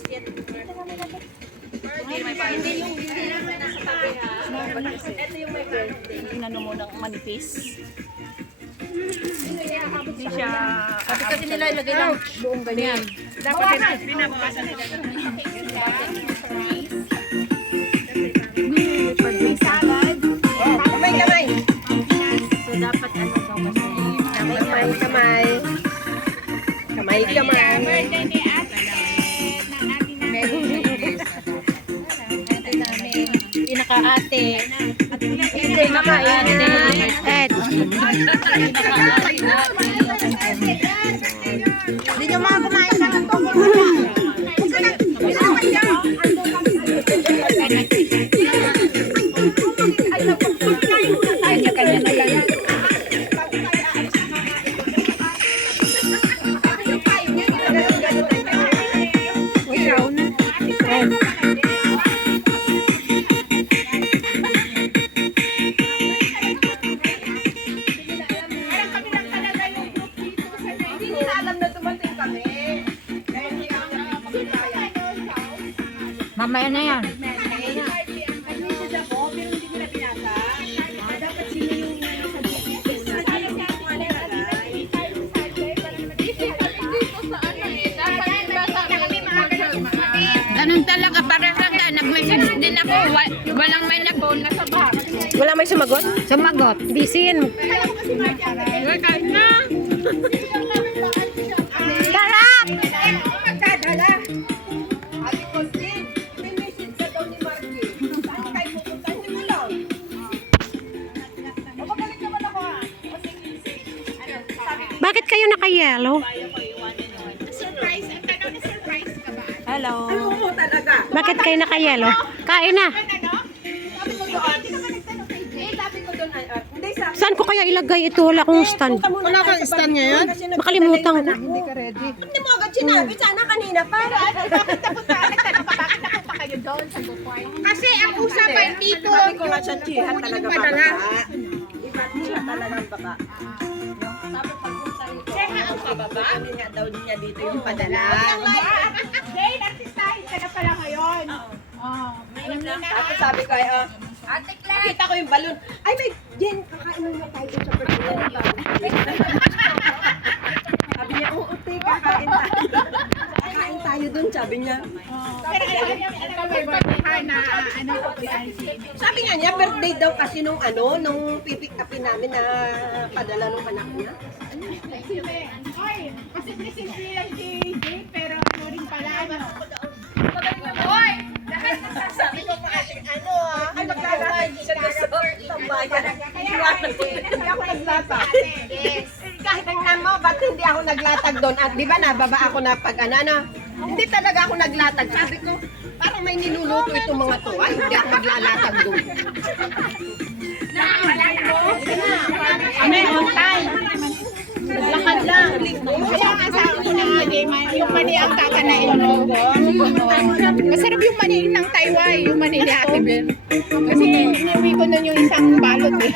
Hindi yung nasa tabi ha. Ito yung may birthday. Inano mo ng manipis. Hindi siya... Kasi nila ilagay lang buong ganyan. Dapat binabawasan nila. May salad. Kamay. So dapat ano daw kasi... Kamay. Pinaka-ate. Hindi, nakain. Ed. Hindi nyo mga kumain na ito. Kanya-kanya na lang. Mamaya na yan. Ganun talaga, parang nag-message din ako. Walang may nag-phone na sa back. Wala may sumagot? Sumagot. Bisin. Kain na. Sarap! Bakit kayo naka-yellow? Hello. Bakit kayo naka-yellow? Kain na. Saan ko kaya ilagay ito? Wala akong stand. Wala kang stand ngayon? Makalimutan ko. Hindi ka ready. Hindi mo agad sinabi. Sana kanina pa. Kasi ang usapan dito, Sabi ko nga siya, Chiha talaga bababa. Iba siya talagang baba. Sabi nga daw niya dito yung padala. Jane, artistahin ka na pala ngayon. Tapos sabi ko, Ate Claire, nakita ko yung balon. Ay, may Jen, kakain na tayo dun sa personal. Sabi niya, oo, te, kakain tayo. Kakain tayo dun, sabi niya. pero alam niyo, may birthday na ano po Sabi nga niya, birthday daw kasi nung pipick upin namin na padala nung anak niya. Oy, kasi presimple lang si Jane, pero ako rin pala, ano. Oy! Dahil Sabi ko pa ating ay maglalakad siya doon sa tambayan. hindi ako naglatag. Yes. Kahit tingnan mo, ba't hindi ako naglatag doon? At di ba nababa ako na pag hindi talaga ako naglatag. Sabi ko, parang may niluluto itong mga to. Ay, hindi ako maglalatag doon. Kami on time. Lakad lang. Kaya nga sabi ko na nga, yung mani ang kakanain mo. Masarap yung mani ng Taiwan, yung mani ni Ate Ben. Kasi iniwi ko nun yung isang balot eh.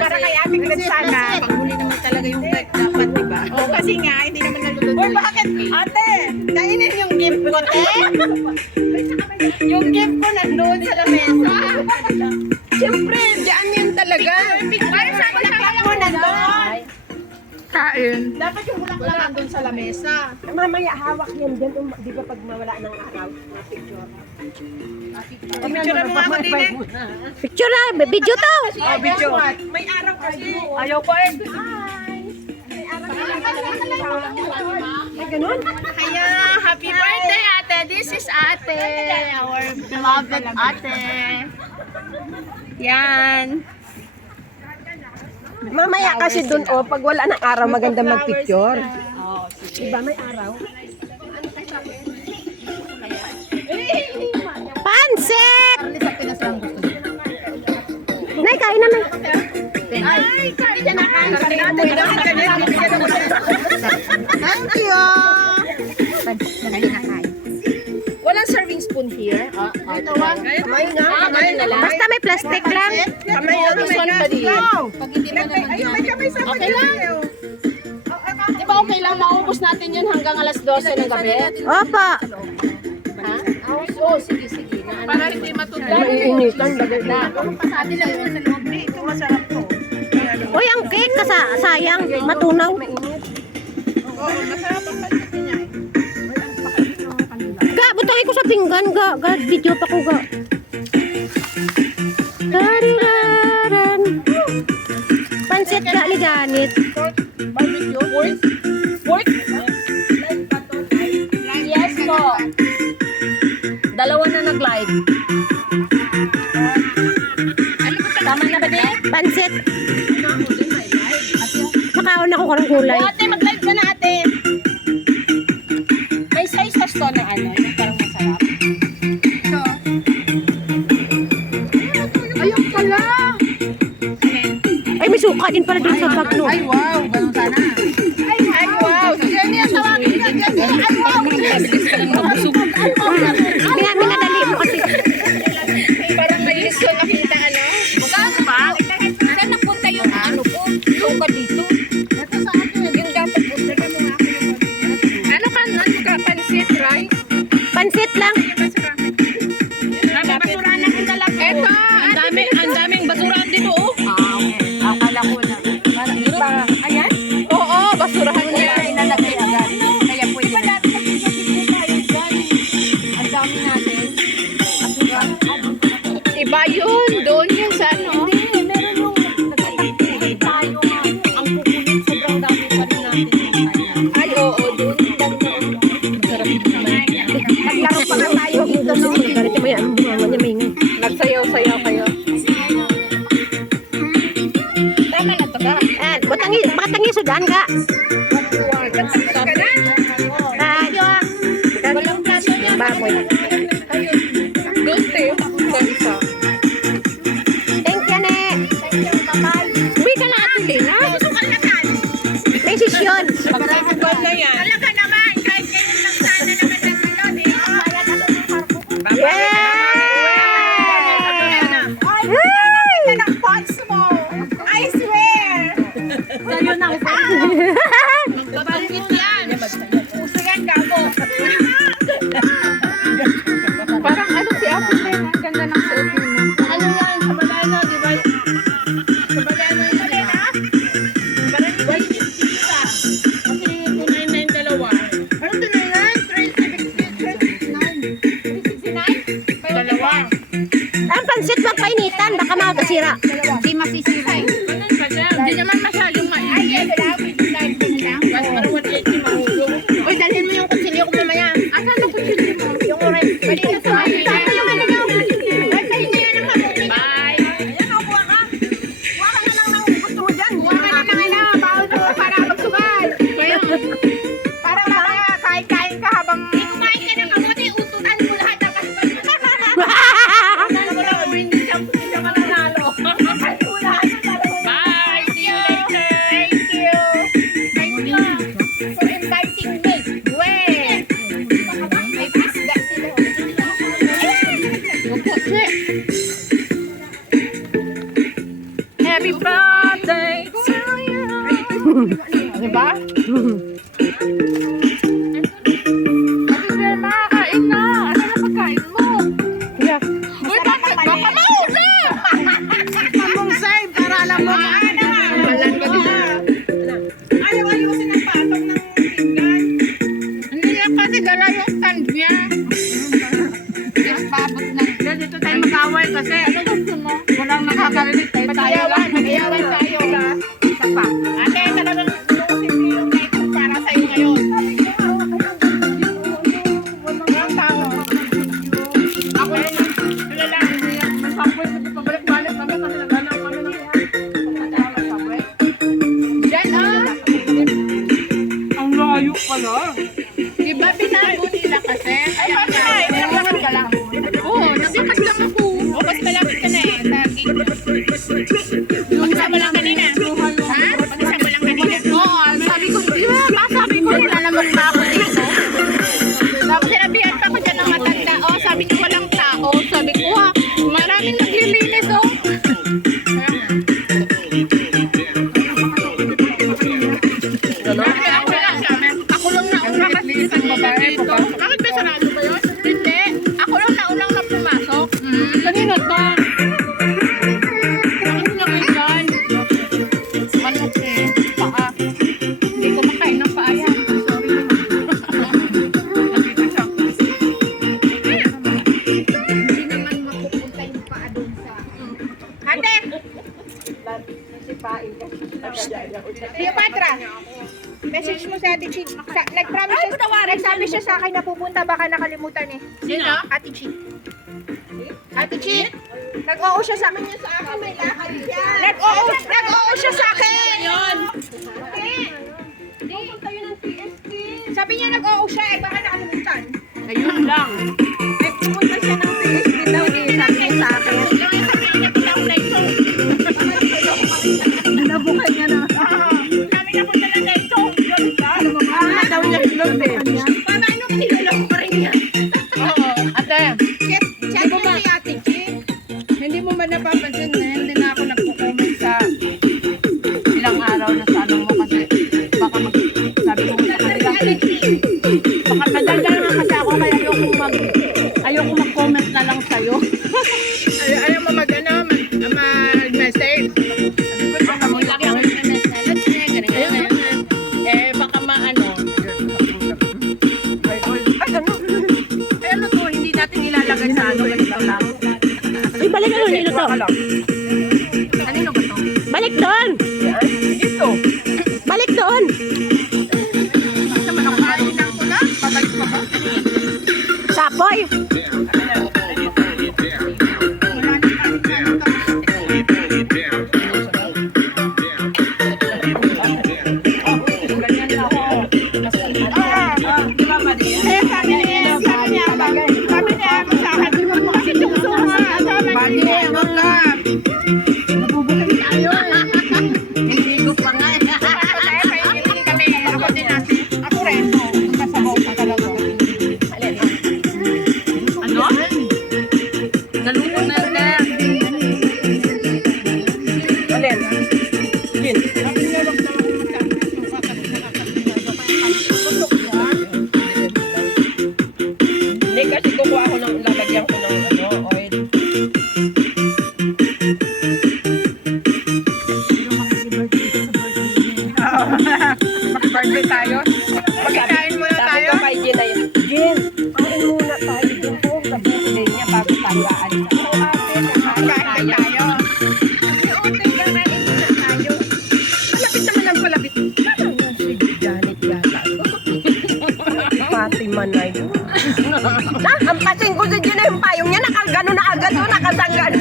Para kay Ate Glenn sana. Paghuli naman talaga yung bike dapat, di ba? O kasi nga, hindi naman naluluto. Bakit? Ate, kainin yung gift ko, te. Yung gift ko nandun sa lamesa. Siyempre, diyan yun talaga. Para sa akin na Mo nandun. kain. Dapat yung bulaklak nandun sa lamesa. Mamaya hawak yan dyan, di ba pag mawala ng araw, na picture. Picture mo ako din eh. Picture na, video to. Oh, video. May araw kasi. Ayaw ko eh. Ay, ganun? Kaya, happy birthday ate. This is ate. Our beloved ate. Yan. Mamaya kasi dun, pag wala ng araw, maganda mag-picture. Diba may araw? Pansit! Nay, kain na, Nay. Ay, kami dyan na kain. Thank you! Walang serving spoon here. Ito one. Kamay na, kamay na lang. Basta may plastic lang. Kamay na This one pa din. Pag hindi mo naman Ayun, may kamay sa Okay lang. Di ba okay lang? lang maubos natin yun hanggang alas 12 ng gabi. Opo. Ha? Oo, sige, sige. Para hindi matulad. Initan, bagay na. Pasati lang yun sa loob. Ito masarap to. Uy, ang cake sayang. Matunaw. Oo, masarap ang pancit niya. Ga, butangin ko sa pinggan. Ga, video pa ko ga. Tariraran. Pansit ga ni Janet. Barbecue? Pork? Yes po. Dalawa na nag-live. Tama na ba din? Pansit. Nakaon ako karang kulay. Ate, mag-live ka na ate. May size to ng ano, yung parang masarap. Ayun pala. Ay, may suka din pala dun sa bag, no? Ay, wow. Ganun sana. Ay, wow. Si Jenny, ang tawagin niya. Jenny, ay, wow. Minadali mo kasi. Parang may listo nakita, ano? Magkano ba? Saan napunta yung ano po? Luka dito. Ito sa akin. Yung dapat po. Ano ka? Pansit, rice? Pansit lang. Basura na kung dala ko. Ito. Ang daming basura dito oh. Akala ko na. Ayan? Oo, basurahan niya. Ilalagay agad. Kaya pwede na. Ang dami natin. Iba yun. Doon yung sa ano. Hindi, meron yung nagtatakti tayo nga. Ang kukulit, sobrang dami pa rin natin. Ay, oo. Doon. Maglaro pa nga tayo dito, no? Ganito mo yan. Ang bunga niya may ingay. Nagsayaw-sayaw kayo. Tama na to ka. Pakatangi sudan ka. Walang plato niya. Baboy. Gusto yung isa. Thank you, ne. Uwi ka na, Ate Lina. May sisyon. Pagkakugal na yan. Talaga naman, kahit kayo lang sana naman ng tulon, eh. Yay! Ay! Ng pots mo! I swear! Sa'yo na. Babangit yan. Puso yan, gabo. Parang ano si Ate Lena. Ang ganda ng suot niya. Ano yan? Sa Baleno, di ba? Sa Baleno yung Balena? Parang iba yung pizza. Kasi kunain na yung dalawa. Ano ito na yan? 369? Dalawa. Ang pansit magpainitan. Baka makasira. Hindi masisira eh. Ganun pa siya. Hindi naman masyadong mainit. Mas parang 180 mahulog. Uy, dalhin mo yung kutsilyo ko mamaya. Asan ang kutsilyo mo? Yung orange. Pwede na sa akin. Tama yung ano nyo. Ay, sa hindi yan ang mabuti. Bye. Ayan, o, buwa ka. Buwa ka na lang ng gusto mo dyan. Buwa ka na ng ano, bawal mo para magsubay. Kaya, Para mamaya, kain-kain ka habang... Kumain ka ng kamuti, ututan mo lahat ang kaspan. Hindi siya mananalo. Ay, lahat ang dalawa. bye. See you later. Thank you. Thank you for inviting me. Weh. May pisda sila. Happy birthday to you. Diba? Ate Bel, makakain na. Ano na pagkain mo? Yeah. Uy, baka mausap! Mamungsay, para alam mo. Balan ka din. Ayaw ayusin ang patong ng pinggan. Hindi niya kasi gala yung stand niya. Babot na. Dito tayo mag-away kasi ano gusto mo? Walang nakakarinig tayo. Tayo lang. Mag-iyawan tayo. Isa pa. Ate, talagang inuusin ko yung night ko para sa'yo ngayon. Walang tao. Ako lang. Wala lang. May subway. Pabalik-balik kami kasi naghanap kami ng subway. Diyan, ah. Ang layo pala. Diba binago nila kasi? Ay, bakit na? Naglakas ka lang. Oo, naglakas lang ako. O, mas malapit ka na eh. Mag-isa mo lang kanina. Ha? Mag-isa mo lang kanina. Oo, sabi ko, di ba? Sabi ko, nilalamok na ako dito. Tapos sinabihan pa ko dyan ng matanda. O, sabi niya walang tao. Sabi ko, ha, maraming naglilinis, o. Ako lang siya. Ate Chi. Nag-promise siya. Nagsabi siya sa akin na pupunta, baka nakalimutan eh. Sino? Ate Chi. Ate Chi. Nag-oo siya sa akin. Sa akin may lakad yan. Nag-oo siya sa akin. Yun. Pupunta yun ng TST. Sabi niya nag-oo siya eh, baka nakalimutan. Ayun lang. Ay, pupunta siya ng TST daw. Di sabi niya sa akin. Nabuhay niya na. Sabi niya punta na dito. Daw niya hilog eh. Paano kiniloloko pa rin niya? Oo. Ate. Chat mo si Ate Chi. Hindi mo ba napapansin na hindi na ako nagko-comment sa Ilang araw na sa ano mo kasi baka sabi mo sa kanila. Baka madaldal nga kasi ako kaya ayoko mag-comment na lang sa'yo. ayaw mo mag-message. Eh, baka maano. Ay, ganun. Eh, ano to? Hindi natin ilalagay sa ano. Ganito lang. Ay, balik ano nilo to? Kanino ba to? Balik doon! Ito. Balik doon! Sapoy! Ano? Naluto na rin. Alin? Gin. Hindi kasi kukuha ako ng lalagyan ko ng oil. Mag-birthday tayo. Magkakain muna Sabi tayo. ko kay Gin na yun. Gin, kain muna tayo din po. Birthday niya bago tayo aalis. Kain tayo. Malapit naman ang palapit. Parang yan si Janet yata. Fatima na yun. Ang pasing ko si Gin yung payong niya. Nakagano na agad doon. Nakasanggan.